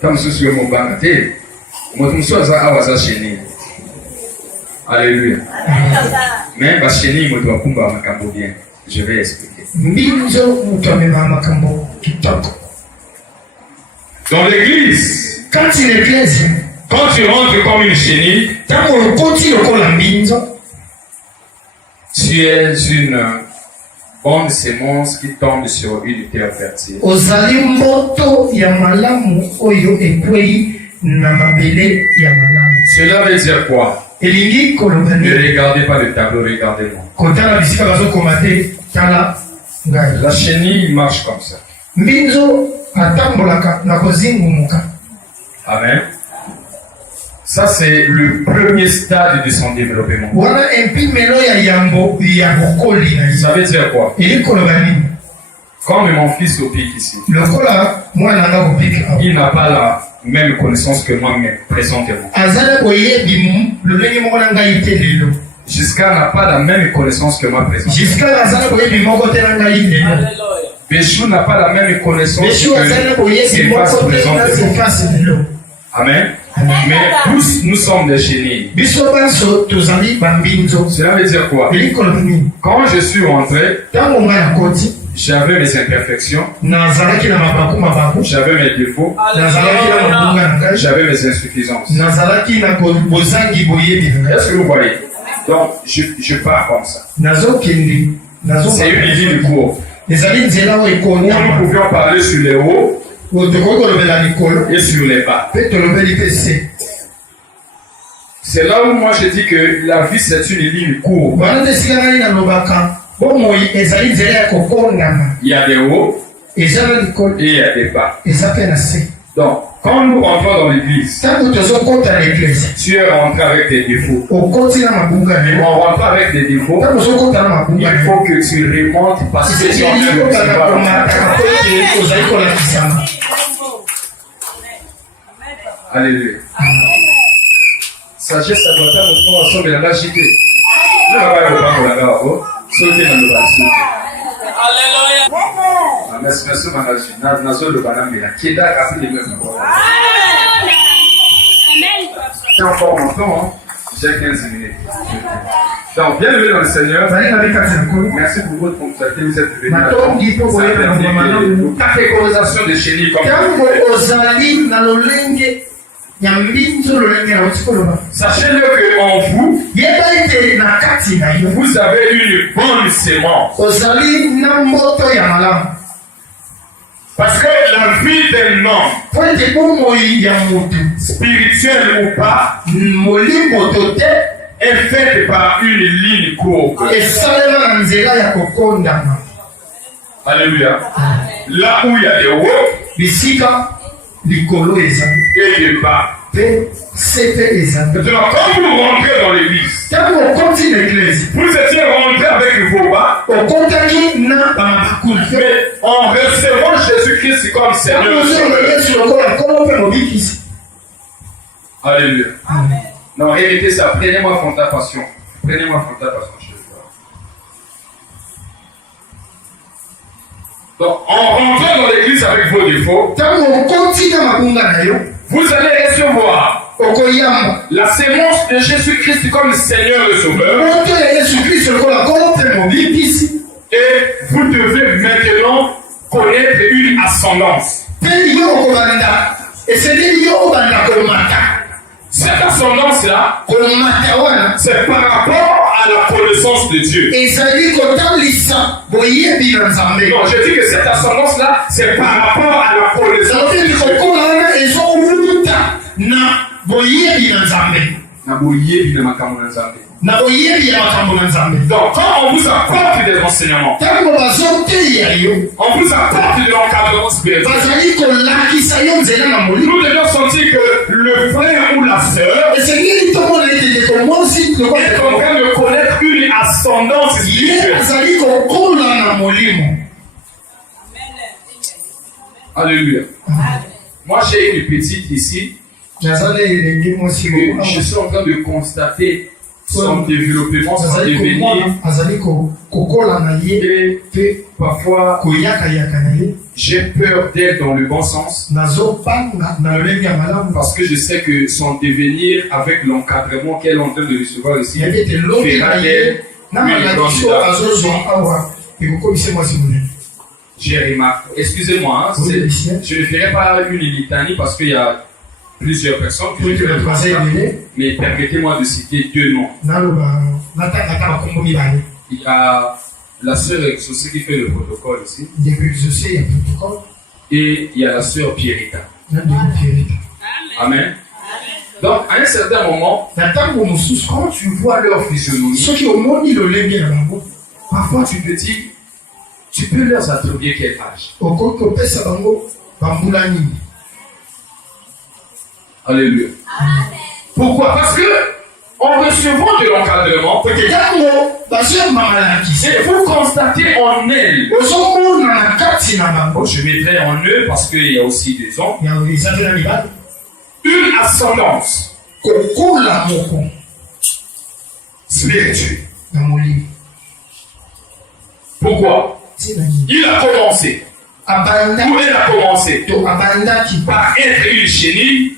Comme ce sur mon banquet, moi, tout ça, ça, chéni. Alléluia. Mais, ma chéni, moi, dois kumba makambo bien. Je vais expliquer. Dans l'église, quand tu rentres comme une chenille, tu es une bonne sémence qui tombe sur une terre fertile. Cela veut dire quoi? Ne regardez pas le tableau, regardez-moi. La chenille marche comme ça. Amen. Ça, c'est le premier stade de son développement. Ça veut dire quoi? Comme mon fils au pic ici, il n'a pas la même connaissance que moi, mais présentement. Jusqu'à n'a pas la même connaissance que moi présentement. Béchou n'a pas la même connaissance que passe présentement. Amen. Mais tous nous sommes des chenilles. Cela veut dire quoi? Quand je suis rentré, j'avais mes imperfections, j'avais mes défauts, j'avais mes insuffisances. Est-ce que vous voyez? Donc, je pars comme ça. C'est une ligne de cours. Nous pouvions parler sur les hauts et sur les bas. C'est là où moi je dis que la vie c'est une ligne courbe. Il y a des hauts et il y a des bas. Donc, quand nous rentrons dans l'église, tu es rentré avec des défauts. On rentre avec des défauts. Il faut que tu remontes parce que tu es en train de Alléluia. Sagesse à droite, on va ensemble la lâcheté. Nous n'avons pas le temps pour la garde. Sauter dans le bâtiment. Alléluia. Merci, madame. Nazo le banam de la Keda a fait les mêmes. C'est encore mon temps, j'ai 15 minutes. Donc, bienvenue dans le Seigneur. Merci pour votre ponctualité. Vous êtes venus. Catégorisation des chenilles comme sachez-le qu'en vous, vous avez une bonne sémence. Parce que la vie d'un homme, spirituel ou pas, est faite par une ligne courbe. Alléluia. Là où il y a des hauts, et des bas. Maintenant, quand vous rentrez dans l'église, vous étiez rentré avec vos bas, mais en recevant Jésus-Christ comme Seigneur. Alléluia. Non, héritez ça. Prenez-moi fond ta passion. Prenez-moi fond ta passion. Donc, en rentrant dans l'église avec vos défauts, vous allez recevoir la sémence de Jésus-Christ comme Seigneur et Sauveur. Et vous devez maintenant connaître une ascendance. Cette ascendance-là, c'est par rapport à la connaissance de Dieu. Non, je dis que cette ascendance-là, c'est par rapport à la connaissance de Dieu. Donc, quand on vous apporte des enseignements, on vous apporte de l'encadrement spirituel, nous devons sentir que le frère ou la sœur est en train de connaître une ascendance spirituelle. Alléluia. Moi, j'ai une petite ici. Je suis en train de constater son développement, son devenir, et parfois j'ai peur d'elle dans le bon sens, parce que je sais que son devenir avec l'encadrement qu'elle est en train de recevoir ici fera d'elle une grande dame. J'ai remarqué, excusez-moi, hein, je ne ferai pas une litanie parce qu'il y a plusieurs personnes qui mais permettez-moi de citer 2 noms. Il y a la sœur exaucée qui fait le protocole ici. Et il y a la sœur Pierrita. Amen. Donc, à un certain moment, quand tu vois leur physionomie, parfois tu te dis, tu peux leur attribuer quel âge. Alléluia. Pourquoi? Parce que en recevant de l'encadrement, et vous constatez en elle, je mettrai en eux parce qu'il y a aussi des hommes, une ascendance spirituelle. Pourquoi? Il a commencé. Où elle a commencé par être une chenille,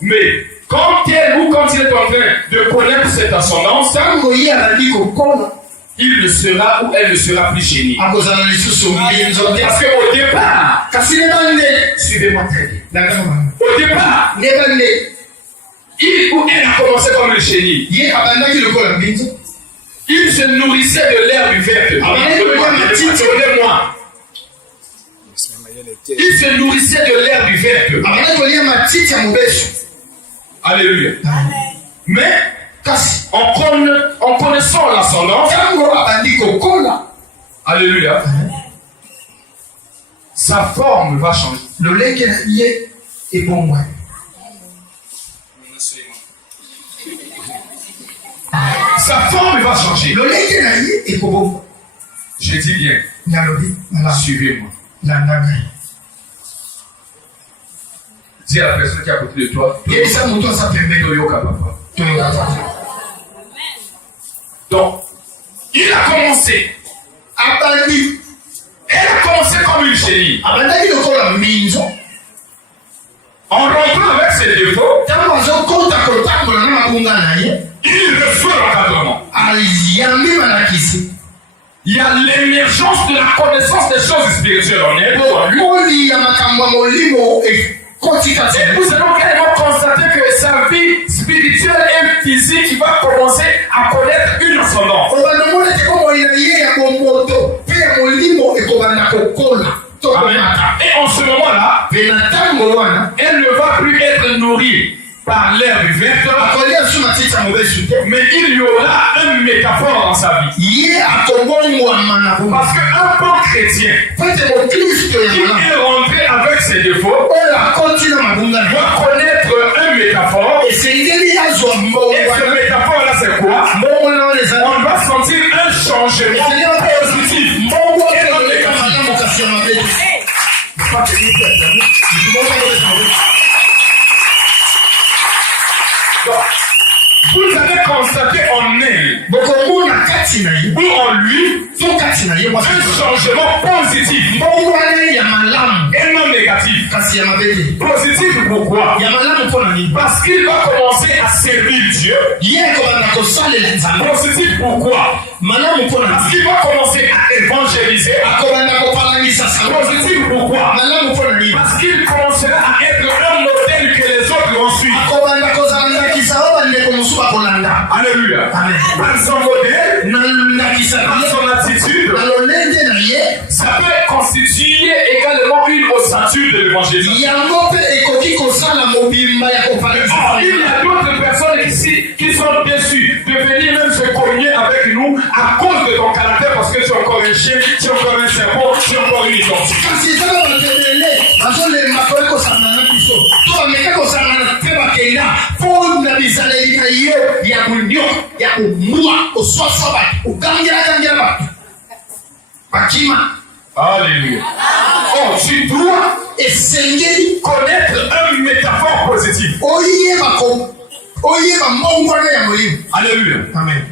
mais quand elle ou quand il est en train de connaître cette ascendance, il ne sera ou elle ne sera plus chenille. Parce qu'au départ, suivez-moi très bien. Au départ, il ou elle a commencé comme le chenille. Il se nourrissait de l'herbe verte. Il se nourrissait de l'herbe verte. Alléluia. Mais en connaissant l'ascendance, alléluia, sa forme va changer. Sa forme va changer. Je dis bien. Suivez-moi. Dis à la personne qui est à côté de toi. Donc, il a commencé. Elle a commencé comme une chenille. En rentrant avec ses défauts, il reçoit l'encadrement. Il y a l'émergence de la connaissance des choses spirituelles en elle. Et nous allons carrément constater que sa vie spirituelle et physique va commencer à connaître une ascendance. Amen. Et en ce moment-là, elle ne va plus être nourrie par l'herbe verte, mais il y aura une métaphore dans sa vie. Parce qu'un bon chrétien qui est rentré avec ses défauts doit connaître une métaphore. Et cette métaphore-là, c'est quoi? On va sentir un changement positif et non négatif. Vous avez constaté en elle ou en lui un changement positif et non négatif. Positif pourquoi? Parce qu'il va commencer à servir Dieu. Positif pourquoi? Parce qu'il va commencer à évangéliser. Positif pourquoi? Parce qu'il commencera à être un modèle que les autres vont suivre. Alléluia. Dans son modèle, dans son attitude, ça peut constituer également une ossature de l'évangélisation. Il y a d'autres personnes ici qui sont déçues de venir même se communier avec nous à cause de ton caractère, parce que tu es encore un chien, tu es encore un serpent, tu es encore une identité. Alléluia. Oh, tu dois connaître une métaphore positive. Alléluia. Amen.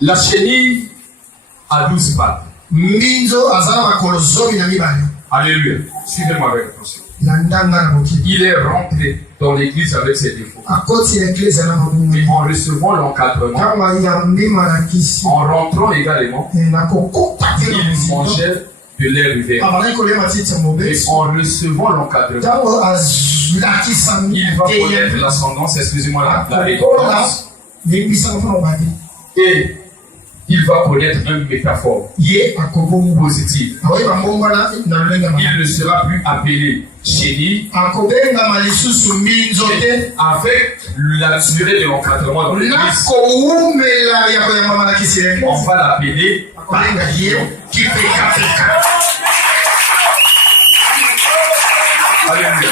La chenille a 12 pattes. Alléluia. Suivez-moi avec attention. Il est rentré dans l'église avec ses défauts. Mais en recevant l'encadrement, en rentrant également, il mangeait de l'air vert. Et en recevant l'encadrement, il va connaître l'ascendance, excusez-moi la récompense. Et il va connaître une métaphore positive. Il ne sera plus appelé chéni. Avec la durée de l'encadrement dans l'église, on va l'appeler Alléluia.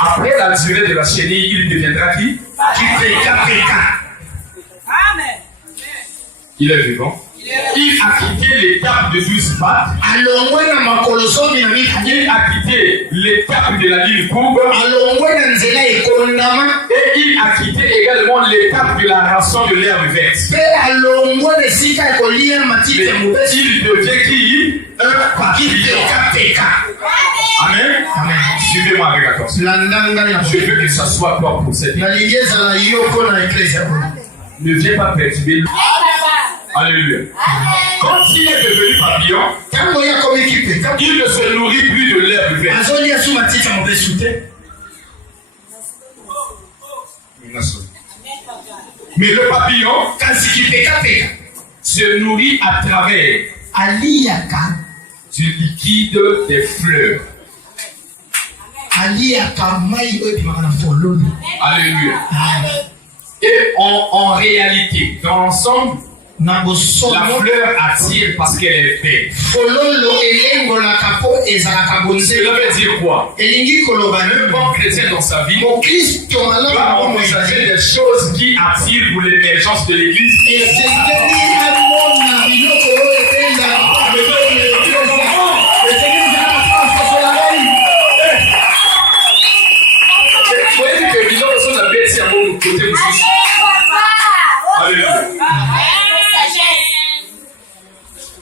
Après la durée de la chenille, il deviendra qui? Amen. Il est vivant. Il a quitté l'étape de 12 pattes. Il a quitté l'étape de la ligne courbe. Et il a quitté également l'étape de la ration de l'herbe verte. Mais il devient qui? Un paquet. Amen. Suivez-moi avec attention. Je veux que ça soit toi pour cette église. Ne viens pas perturber. Alléluia. Quand il est devenu papillon, il ne se nourrit plus de l'herbe verte. Mais le papillon, se nourrit à travers du liquide des fleurs. Alléluia. Et en réalité, dans l'ensemble, la fleur attire parce qu'elle est belle. Cela veut dire quoi? Un bon chrétien dans sa vie va envisager des choses qui attirent pour l'émergence de l'église.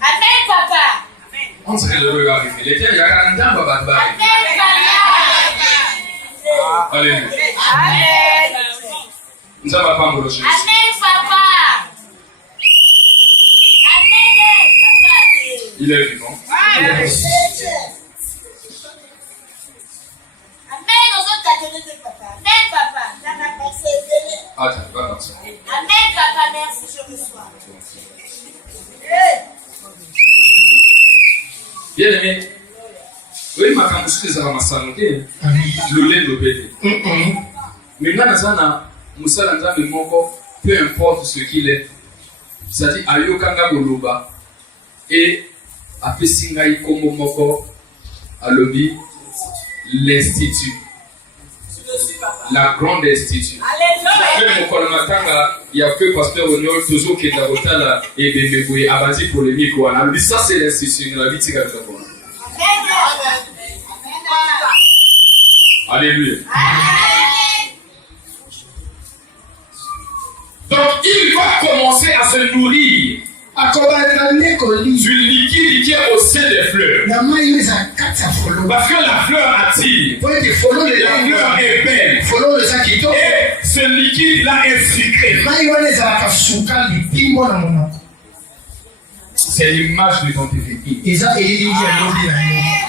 Amen, papa. On serait le regard arrivé. Les tiens, il y a un temps, papa. Alléluia. Amen. Nous allons pas me rechercher. Amen, papa. Amen, papa. Il est vivant. Amen. Amen, aux autres catégories, papa. Amen, papa. Attends, va dans ça. Amen, papa, merci, je reçois. Bien aimé. Oui, ma femme, je suis à ma salle, ok? Le lait de bébé. Mais maintenant, Moussa Lanza, peu importe ce qu'il est, c'est-à-dire, Ayokanga Goloba et Apesingai Komomoko Alobi, l'institut. La grande institut. Même au Kolomatanga, il y a que pasteur Onyol, toujours qui est à Rotala et Bébé Abadi pour les micros. Ça, c'est l'institut. La vie, c'est comme ça. Alléluia. Donc, il va commencer à se nourrir du liquide qui est au sein des fleurs. Parce que la fleur attire. La fleur est belle. Et ce liquide-là est sucré. C'est l'image de ton église.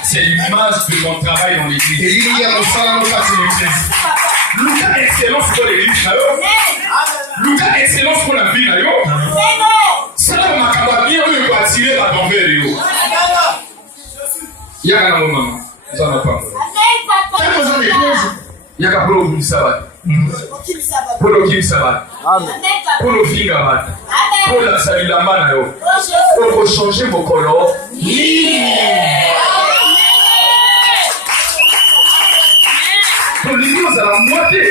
C'est l'image de ton travail dans l'église. Lucas excellence pour l'église. Lucas excellence pour la vie. Ça va m'acabar bien, eux, va attirer la tombée. Il y a un moment. Nous en avons pas. Il y a un peu de sabbat. Pour le Kim Sabbat. Pour le Fingabat. Pour la Savilamana. Pour changer vos colors. Pour l'église à la moitié.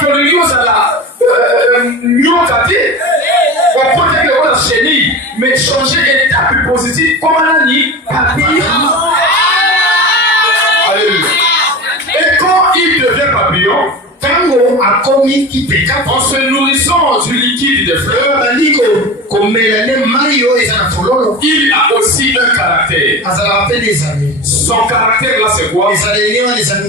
Pour l'église à la mieux-caté. On protège le la chenille, mais changer l'état plus positif. Comme on a dit, papillon. Alléluia. Et quand il devient papillon, En se nourrissant du liquide des fleurs, il a aussi un caractère. Son caractère là c'est quoi?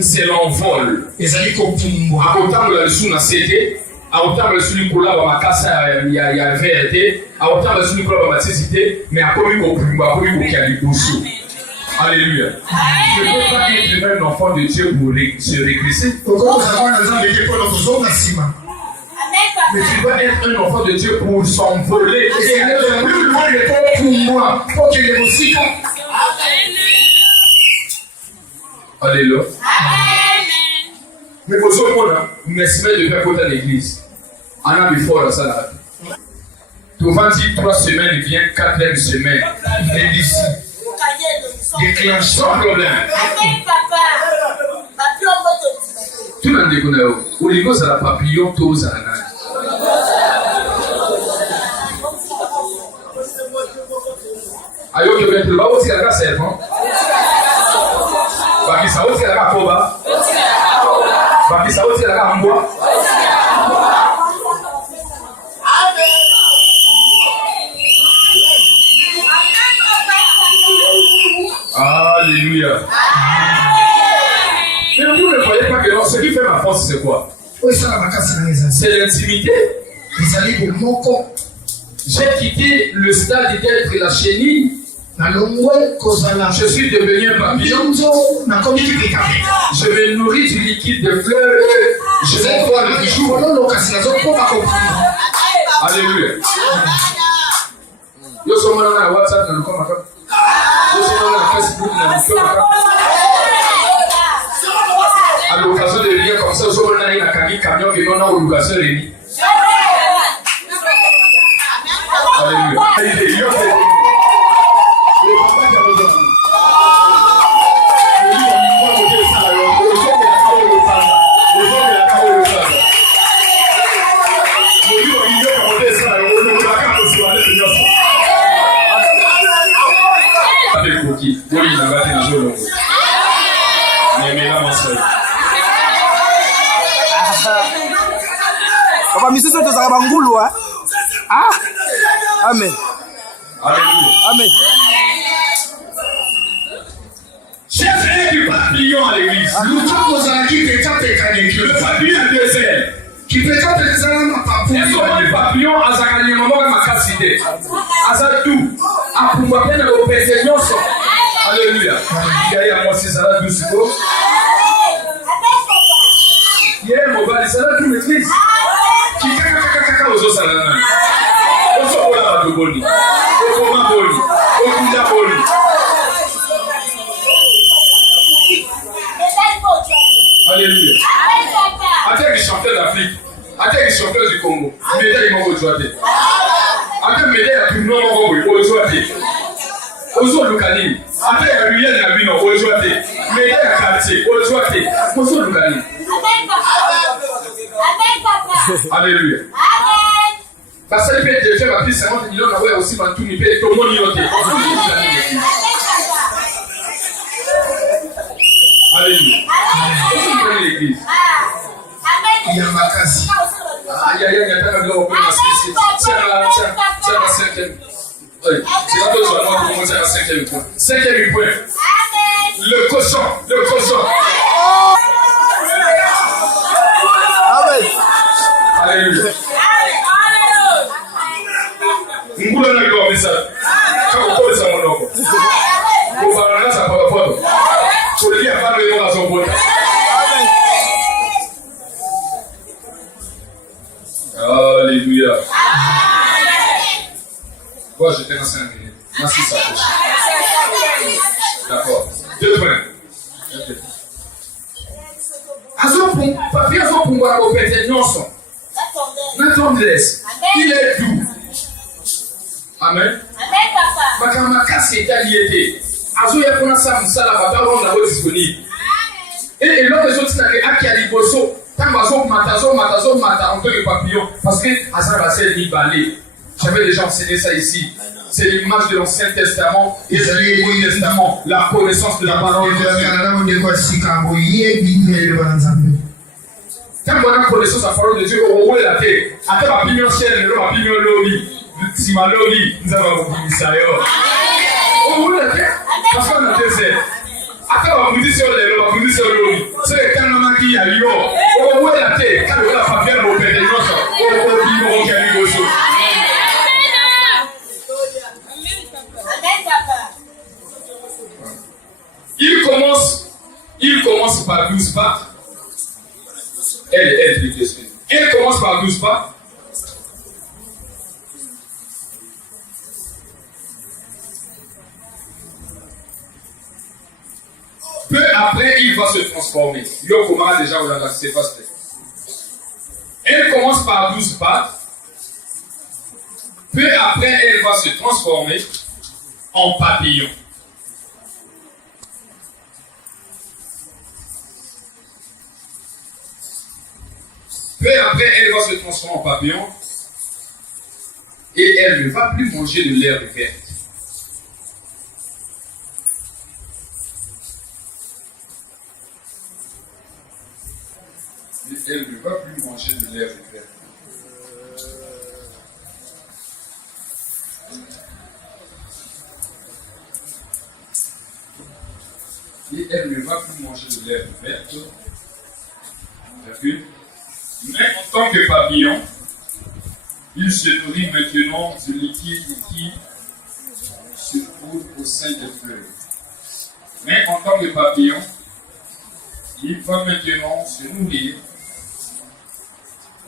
C'est l'envol. Autant de la sous na cité, autant de celui pour là ma casse il y a vérité, autant de celui pour là ma cité, mais à commis au plus bas, commis au calibousou. Alléluia. Je ne peux pas être un enfant de Dieu pour se régresser. Mais tu dois être un enfant de Dieu pour s'envoler. Et aller le plus loin de toi pour moi. Pour que les musiques. Alléluia. Mais pour ce moment-là, merci de faire côté à l'église. On a vu fort ça là. Tu vas dire 3 semaines, il vient 4e semaine. Et d'ici. Déclenche sans problème. Tout le monde déconne. Au niveau de la papillon, tout ça. Ayo que mettre là aussi la serpent. Baki ça aussi la koba. Baki ça aussi la amboa. Alléluia. Mais vous ne croyez pas que ce qui fait ma force, c'est quoi? C'est l'intimité. J'ai quitté le stade d'être la chenille. Je suis devenu un papillon. Je me nourris du liquide de fleurs. Je vais voir le jour. Alléluia. Yo sommes dans le WhatsApp, dans le commentaire. Yo sommes dans le Facebook, dans le commentaire. À l'occasion de rien comme ça, yo sommes dans le camion qui n'a pas l'occasion de rien. Alléluia. Papa misisi tozaka bangulu ah. Amen. Amen. J'ai fait du papillon à l'église. Le papillon a 2 ailes. Et souvent le papillon a zakani maman comme ma capacité. Azadou a pour moi bien le péténion. Alléluia. Derrière moi c'est ça là douce. Hier mon bali ça là tout maîtrise. Qui kaka aux autres salana. On se voit là de boni. On comment boni. On kuda boni. Alléluia. Attends les champions d'Afrique. Attends les champions du Congo. Médaille mon aujourd'hui. Attends médaille à tout le monde aujourd'hui. Ozo Lukani. Attends la ruelle na bino aujourd'hui. Médaille à quartier aujourd'hui. Ozo Lukani. Alléluia. Parce que le Dieu va plus 50 millions d'avoir aussi dans tout le pays. Tout le monde y est. Alléluia. Vous prenez l'église. Il y a ma case. Il y a un peu de l'eau. Tiens la 5e. C'est la deuxième fois qu'on commence à la 5e point. 5e point. Le cochon. Amen. Alléluia. Ngula na kwa misa. Kama kwa misa monoko. Kwa bana sa kwa foto. Kulia pale ndio azobota. Alléluia. Moi j'étais dans 5 minutes. Merci ça. D'accord. 2 points. Papier pour moi au péténion. Notre tendresse. Il est doux. Amen. Parce que ma casse est alliée. Azo ya kuna sa msala babalo na bo disponible. Et l'autre chose c'est que a liboso tant azo mata on peut le papillon parce que Azar va se libérer. J'avais déjà enseigné ça ici. C'est l'image de l'Ancien Testament et de l'Ancien Testament, la connaissance de la parole de Dieu. Quand on a connaissance de la parole de Dieu, on la tête. Après, ma pignon ciel, ma pignon lobby. Si ma lobby, nous avons beaucoup de ça. On la tête. Parce qu'on a fait après, on va vous dire sur les lois, on va vous dire sur le lobby. C'est quand on a dit à Lyon, on la tête. Quand on a fait bien au père de nos enfants, on va dire qu'il y a des choses. Il commence par 12 pas. Elle commence par 12 pas. Peu après, il va se transformer. Yo, comment déjà on a c'est pas fait. Elle commence par 12 pas. Peu après, elle va se transformer en papillon. Peu après, elle va se transformer en papillon et elle ne va plus manger de l'herbe verte. Et elle ne va plus manger de l'herbe verte. Et elle ne va plus manger de l'herbe verte. D'accord? Mais en tant que papillon, il se nourrit maintenant du liquide qui se trouve au sein des fleurs. Mais en tant que papillon, il va maintenant se nourrir.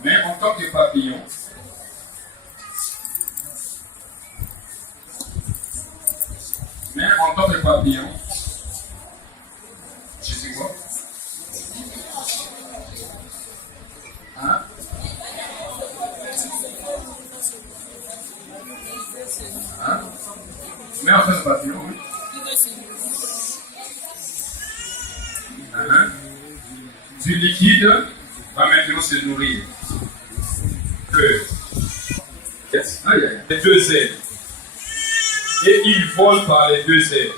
Mais en tant que papillon, je sais quoi? Hein? Hein? Mais en tant que papillon, oui. Du liquide va maintenant se nourrir. Les deux ailes. Et il vole par les deux ailes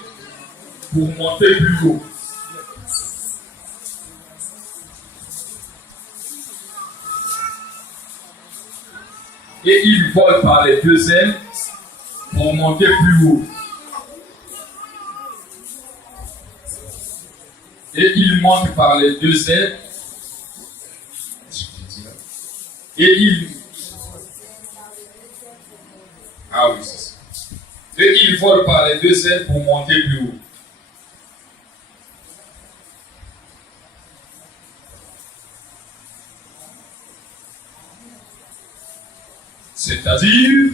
pour monter plus haut. Et il vole par les deux ailes pour monter plus haut. Et il monte par les deux ailes. Et il... Ah oui, c'est ça. Et il vole par les deux ailes pour monter plus haut. C'est-à-dire,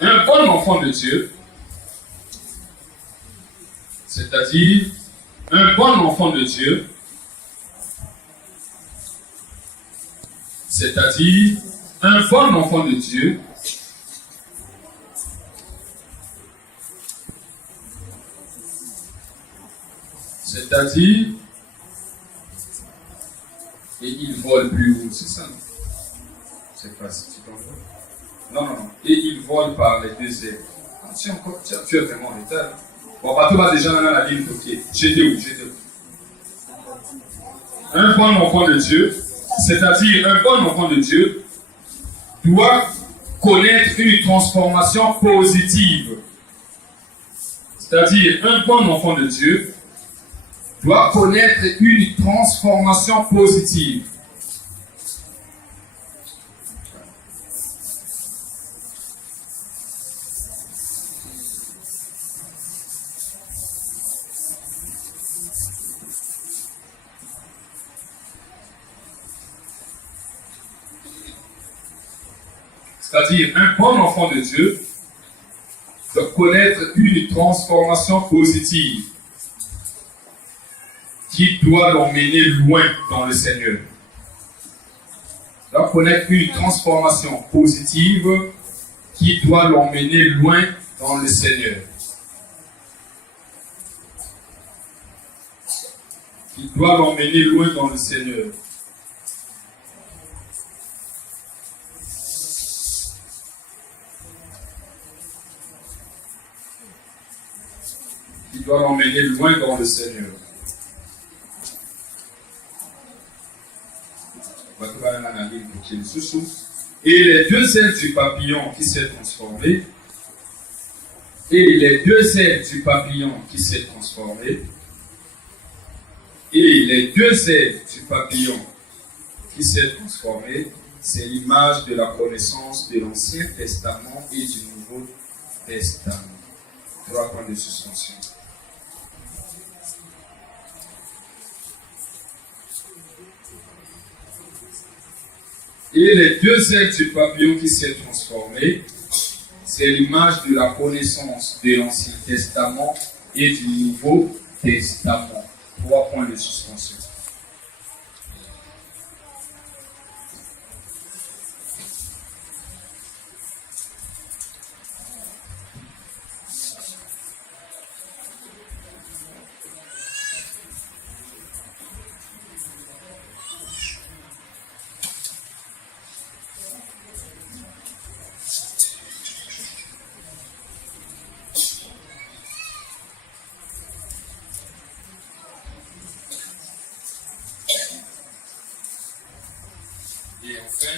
un bon enfant de Dieu, c'est-à-dire, un bon enfant de Dieu, c'est-à-dire, un bon enfant de Dieu, c'est-à-dire, et il vole plus haut, c'est ça, non? C'est facile, tu comprends? Non. Et il vole par les deux ailes. Ah, tu es vraiment en retard. Bon, pas tout va déjà dans la ligne copier. J'étais où? Un bon enfant de Dieu, c'est-à-dire un bon enfant de Dieu, doit connaître une transformation positive. C'est-à-dire un bon enfant de Dieu doit connaître une transformation positive. C'est-à-dire, un bon enfant de Dieu doit connaître une transformation positive qui doit l'emmener loin dans le Seigneur. Doit connaître une transformation positive qui doit l'emmener loin dans le Seigneur. Qui doit l'emmener loin dans le Seigneur. Qui doit l'emmener loin dans le Seigneur. Et les deux ailes du papillon qui s'est transformé. Et les deux ailes du papillon qui s'est transformé. Et les deux ailes du papillon qui s'est transformé, c'est l'image de la connaissance de l'Ancien Testament et du Nouveau Testament. 3 points de suspension. Et les deux ailes du papillon qui s'est transformé, c'est l'image de la connaissance de l'Ancien Testament et du Nouveau Testament. 3 points de suspension. Et enfin,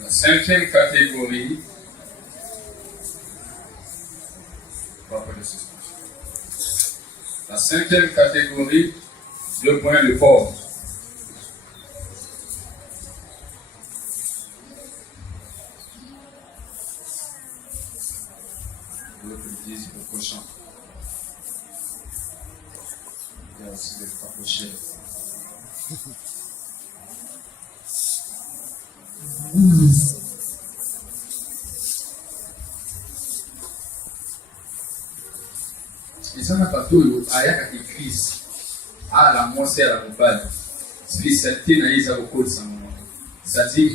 la cinquième catégorie, la cinquième catégorie, 2 points de pauvre. Le prochain. Il y a aussi des capochets. Et ça n'a pas tout, il y a des crises. Ah, la moitié à la mobile. Spécialité dans les avocats de sa maman. C'est-à-dire,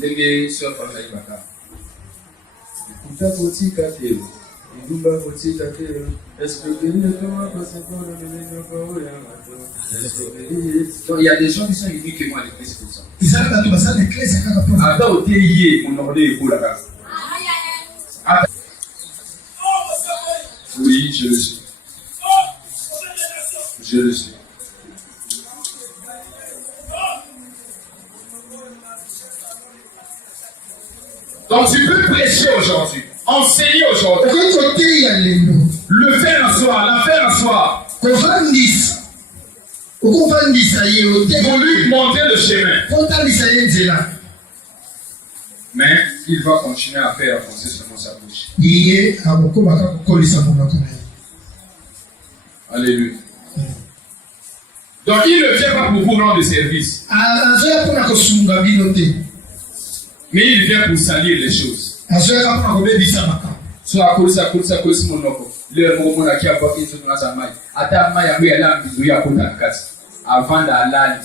les gars sur le travail baka. Écoutez, votre café. Donc, il y a des gens qui sont venus que moi à l'église pour ça. Attends, oui, je le suis. Je le suis. Donc tu peux prêcher aujourd'hui, enseigner aujourd'hui, le faire en soi, la faire en soi. Pour lui montrer le chemin. Mais il va continuer à faire avancer seulement sa bouche. Alléluia. Donc il ne vient pas pour vous rendre service. Mais il vient pour salir les choses. So akulisa monoko. Le moment qui a boqué sur notre maille. Ata maille a mis la bisouille à côté de la casse. Avant d'aller.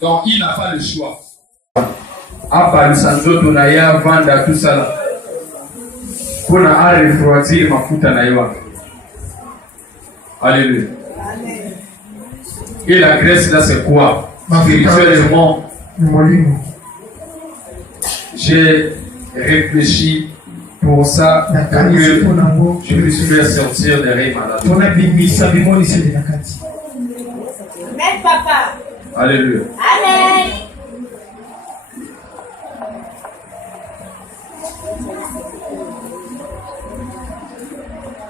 Donc il n'a pas le choix. Hapa Sanzo tunaya vanda tout ça là. Kuna a refroidir mafuta na iwa. Alléluia. Et la graisse là c'est quoi? Spirituellement. J'ai réfléchi pour ça que je puisse faire sortir des règles malades. Amen, papa. Alléluia. Amen.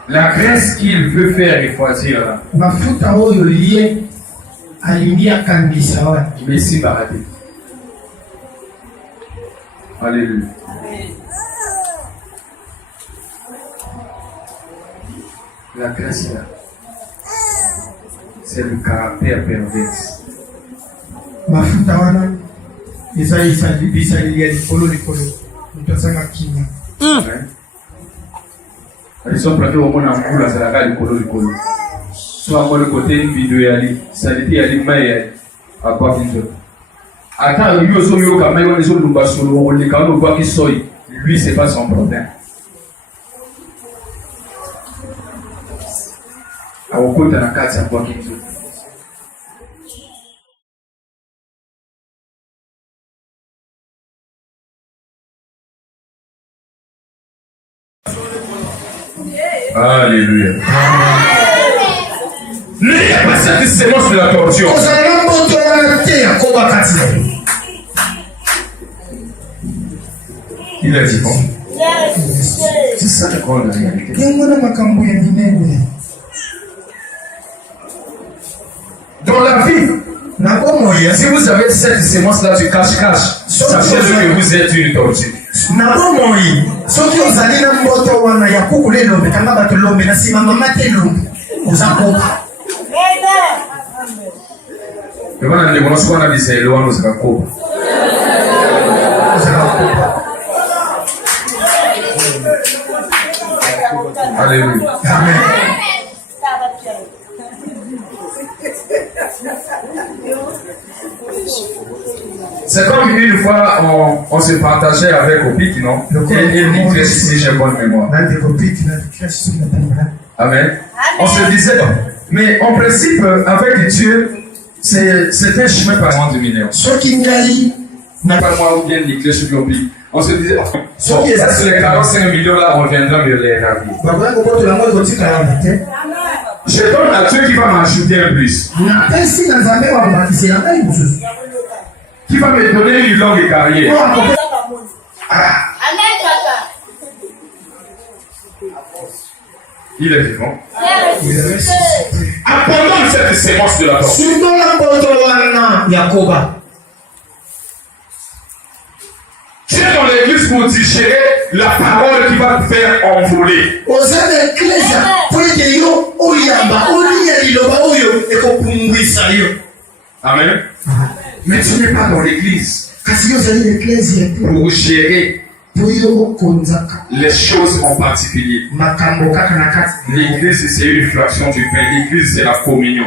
La graisse qu'il veut faire refroidir là. Mais si baraté. Alléluia. La grâce là, c'est le caractère pervers. Ils sont plantés au monde en boule, c'est la gare du colo. Soit moi le côté vidéo yali, ça l'était yali mais à quoi qu'il attends, lui aussi, quand même, les autres nous battent sur le rôle, quand on voit qu'il sort, lui, c'est pas son problème. Alors, quand on a 4, c'est quoi qu'il Alléluia. N'ayez pas cette sémence de la torture. Il a dit bon. C'est ça la grande réalité. Dans la vie, si vous avez cette sémence-là du cache-cache, sachez que vous êtes une tortue. Alléluia. Amen. C'est comme une fois on se partageait avec Opik, non? Et il dit si j'ai bonne mémoire. Amen. On se disait, mais en principe, avec Dieu, c'est un chemin par an de millions. Ce qui n'a pas moi ou bien les clés sur l'Opik. On se disait, sur les 45 millions là, on viendra me les ravir. Je donne à Dieu qui va m'ajouter un plus. Qui va me donner une longue carrière. Il est vivant. Abandonne cette sémence de la torture. Tu es dans l'église pour digérer la parole qui va te faire envoler. Amen. Mais tu n'es pas dans l'église pour gérer les choses en particulier. L'église, c'est une fraction du pain. L'église, c'est la communion.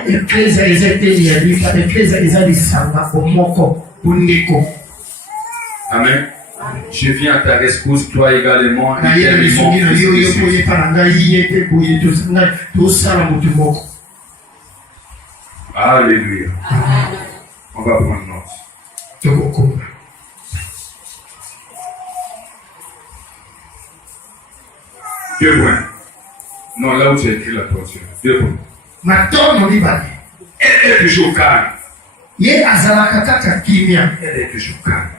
Amen. Je viens à ta rescousse, toi également. Alléluia. On va prendre note. Deux points. Non, là où j'ai écrit la torture. Deux points. Elle est toujours calme. Elle est toujours calme.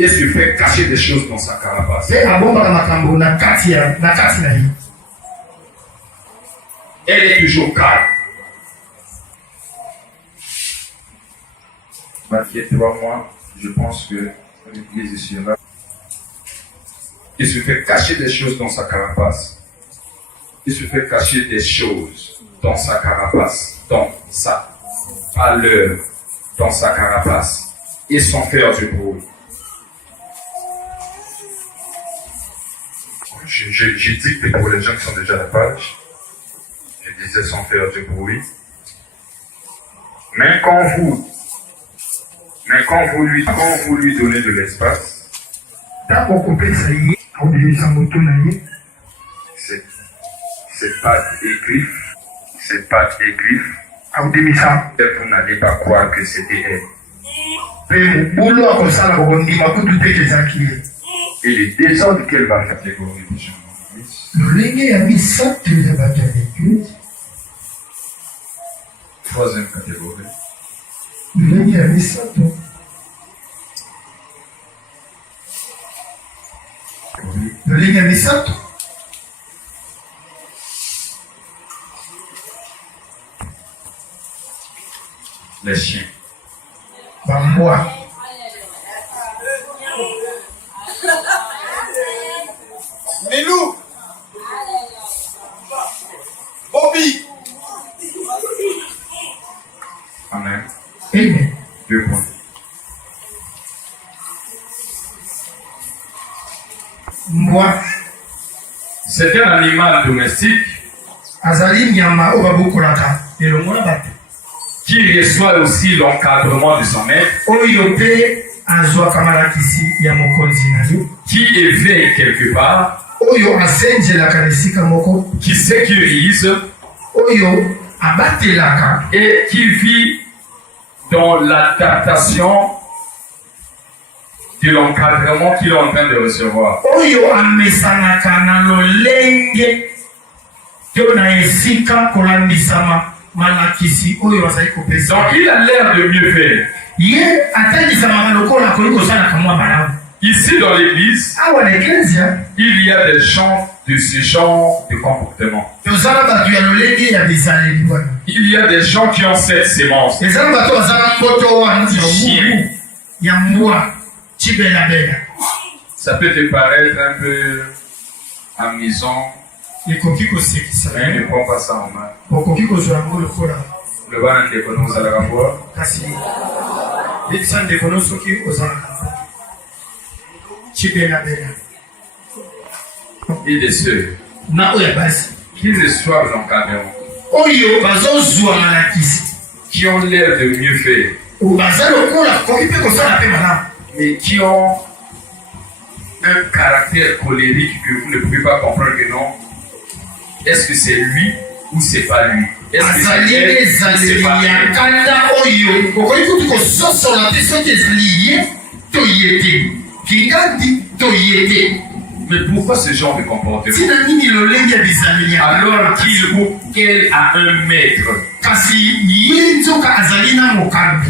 Et se fait cacher des choses dans sa carapace. Elle est toujours calme. Matthieu 3 mois, je pense que l'église ici là. Il se fait cacher des choses dans sa carapace. Il se fait cacher des choses dans sa carapace, dans sa valeur, dans sa carapace, et sans faire du bruit. J'ai dit que pour les gens qui sont déjà à la page, je disais sans faire du bruit. Mais quand vous lui donnez de l'espace, c'est pattes et griffes, et vous n'allez pas croire que c'était elle. Et les désordres qu'elle va faire découvrir dans l'église. Troisième catégorie. Les chiens. Milou. Bobby. Amen. Amen. 2 points. Moi. C'est un animal domestique qui reçoit aussi l'encadrement de son maître, qui éveille quelque part, qui sécurise et qui vit dans l'adaptation de l'encadrement qu'il est en train de recevoir. Oyo amesanaka na lolenge to na esika kolambisama malakisi oyo azali kopesa. Donc il a l'air de mieux faire. Ye atandisama lokola koliko sala kamwa malamu. Ici dans l'église, Awa na eklesia il y a des gens de ce genre de comportement. tozala bato ya lolenge ya bizaleli wana. Il y a des gens qui ont cette sémence. Ezala bato bazala mboto wana ya wubu ya mbwa chibelabela. Ça peut te paraître un peu amusant, Ekoki kosekisa mais ne prends pas ça en main. okoki kozwa yango lokola Le bas n'était pas nous à la rapport. kasi ekisa ndeko no soki ozalaka chibelabela Et des sœurs na oyo ya basi qui reçoivent l'encadrement, oyo bazozwa malakisi qui ont l'air de mieux faire, baza lokola koki mpe kosala mpe malamu mais qui ont un caractère colérique que vous ne pouvez pas comprendre que non. Est-ce que c'est lui ou c'est pas lui? Est-ce que c'est azali elle ou c'est ezaleli pas ya elle? kanda oyo okoki kutu kososola te soki ezali ye to ye te kingandi to ye te. Mais pourquoi ce genre de comportement? tina nini lolenge ya bizaleli ya Alors qu'il ou qu'elle a un maître kasi ye nzoka azali na mokambi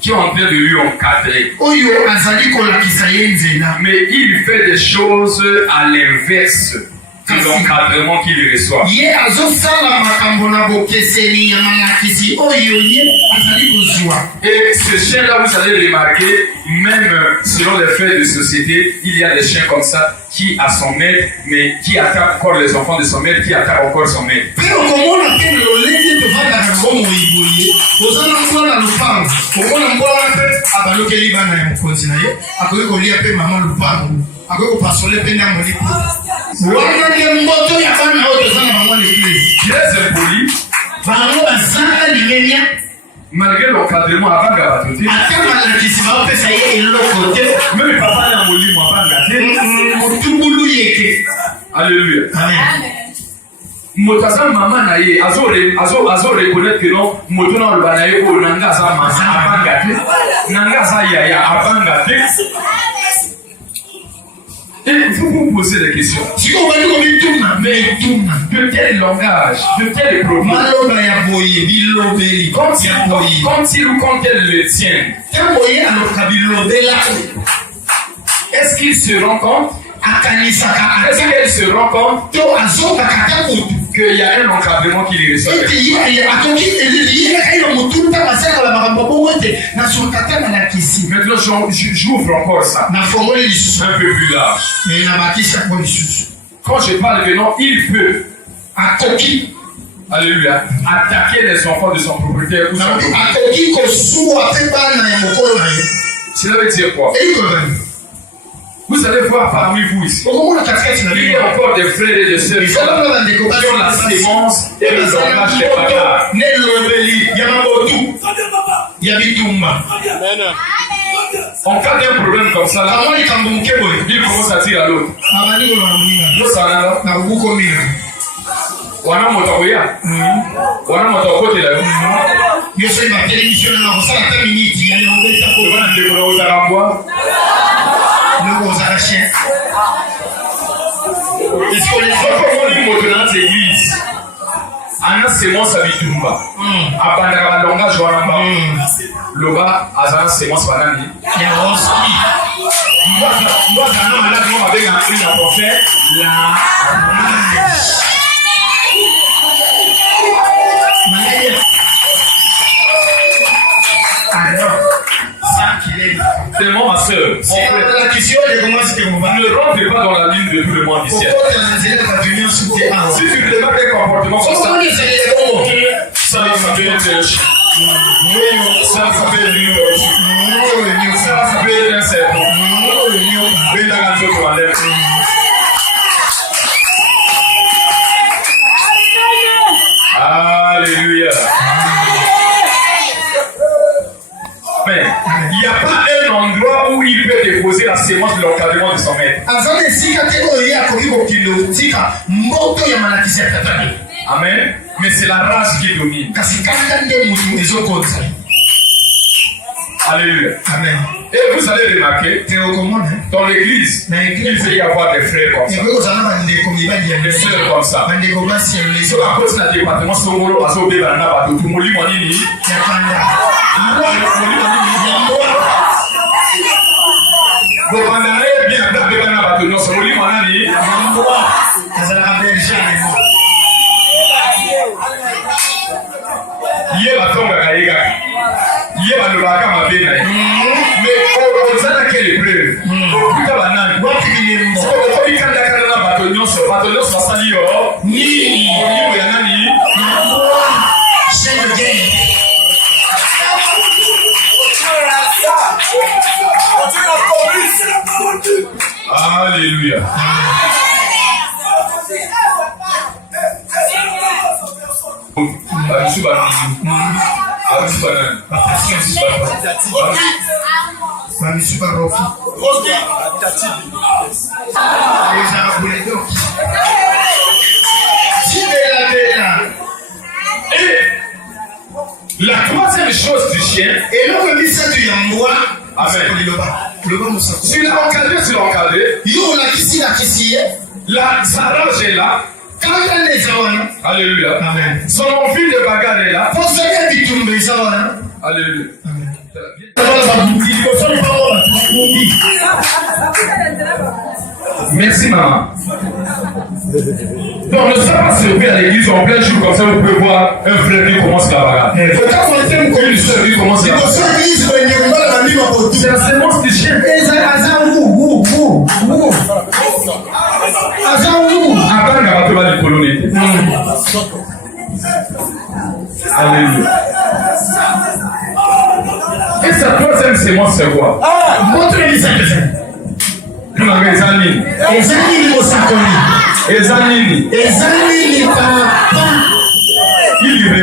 qui est en train de lui encadrer, oyo azali kolakisa ye nzela mais il fait des choses à l'inverse de l'encadrement qu'il reçoit. ye azosala makambo na bokeseni ya malakisi oyo ye azali kozwa. Et ce chien-là, vous allez le remarquer, même selon les faits de société, il y a des chiens comme ça qui a son maître, mais qui attaque encore les enfants de son maître, qui attaque encore son maître. Mpe okomona mpe na lolenge tovandaka ngo moyiboye oza na mwana lupango okomona mbwana mpe abalokeli bana ya mokonzi na ye akoki kolia mpe mama lupango akoki kopasole mpe na molipo wana nde mboto ya bana oyo toza na bango na eglise Très impoli, bango bazanga limemia malgré l'encadrement avant de la bataille, ata malakisi baopesa ye eloko te même papa n'a moli moi pas gâté. motumbulu yeke. Alléluia. Amen. Motaza maman na ye, azo reconnaître que non, motona le banaye ko nanga sa maman avant gâté, nanga sa yaya avant gâté. Et vous vous posez des questions. siko bali komituna me ituna De quel langage, de quel propos, maloba ya boye bilobeli ya boye quand il ou quand elle le tient, ntango ye aloka bilobela est-ce qu'il se rend compte, akanisaka est-ce ata qu'elle se rend compte to azokaka ata kutu qu'il y a un encadrement qui les reçoit? ete ye akoki yelaka ye na motulu ntango asalaka makambo bongo ete nasoka ata malakisi Maintenant, j'ouvre encore ça, nafongoli lisusu un peu plus large. me nabakisi yango lisusu Quand je parle que non, il peut, akoki alléluia, attaquer les enfants de son propriétaire ou son nabi propriétaire. akoki kosuwa mpe bana ya mokolo na ye Cela veut dire quoi? eyikolani Vous allez voir parmi vous ici, okomona katikati na il y bino a encore des frères et des sœurs qui sont là, ezalona bandeko qui ont la sémence et le langage des moto bagarres. nelobeli ya mabotu ya bitumba En cas d'un problème comme ça, là, amwa likambo moke boye il commence à dire à l'autre. abandi kolona moninga Yo sana, na kobukominga wana moto akoya, wana moto akotela yo. yo soki batelemisio na kosala ta miniti ya leobetako Wana ndeko na ozala mbwa, loko ozala chien soko omoni moto na église, ana sémence ya bitumba, abandaka balongage wana mba, loba azala sémence banani. ya roski Mbwazana maladi mo babenga une ya prophète, la rage malaya alors ça qu'il est c'est moi ma sœur, mon frère. malakisi oyo ekomasi te koba Ne rentre pas dans la ligne de tout le monde ici. kokota na nzela bato nyonso te awa Si tu remarques un comportement comme ça, sokoni ezali ebongo ça s'appelle un chien. Ça s'appelle une tortue. Ça s'appelle un serpent. Ben dans la zone à l'air. Alléluia. Mais il n'y a pas un endroit où il peut déposer la sémence de l'encadrement de son maître. aza na esika te oyo ye akoki kokende otika moto ya malakisi ya tata ne Amen. Mais c'est la race qui domine. kasi kanda nde motu ezokota Alléluia. Amen. Et vous allez remarquer, dans l'église, il peut y avoir des frères comme ça. Des sœurs comme ça. Sur la cause du département, c'est au mais on a quelle épreuve? Alléluia. La troisième chose du chien, et là, on dit ça, tu y as moi. Amen. Tu l'as encadré, sa rage est là. Alléluia. Amen. Son envie de bagarre est là. Alléluia. Merci maman. Donc ne sois pas surpris à l'église en plein jour comme ça vous pouvez voir un frère qui commence la bagarre. Une soeur qui commence la bagarre. C'est la sémence du chien. Alléluia. Et sa troisième sémence c'est quoi? Montre-lui ça. Il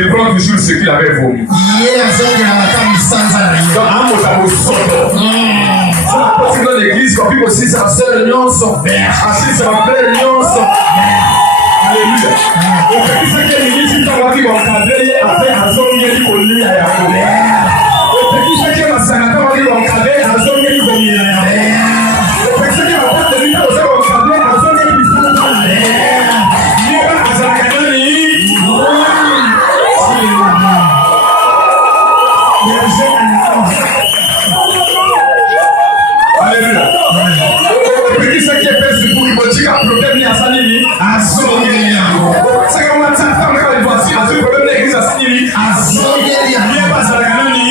reprend toujours ce qu'il avait vomi. Dans l'église, quand il aussi sa sœur Nyonso, assis sa frère Nyonso. Alléluia. Et puis c'est que l'église qui t'a qui va encadrer après à zone qui est collée à Yacoub. Et puis c'est que la sanata qui va encadrer à zone qui est collée à Yacoub. Et puis c'est que la porte de l'État va encadrer à zone qui est collée à Yacoub. Il y a un Azakadani. Alléluia. Et puis c'est que c'est pour lui dire un problème à Sanini. À zone qui est c'est comme la femme quand elle voit si elle peut même l'église à Sanini. À zone qui est il y a pas Azakadani.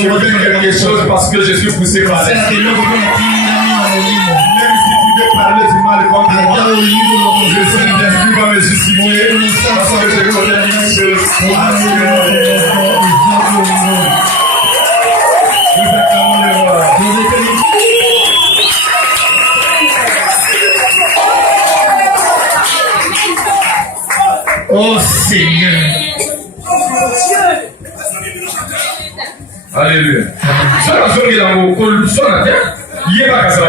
Je vais faire quelque chose parce que je suis poussé par elle. Même si tu veux parler du mal contre moi, je sais bien que tu vas me justifier parce que je connais une chose. Nous acclamons le roi. Oh Seigneur. Alléluia. Ça, la zone qui est dans vos cols, il y a pas qu'à se la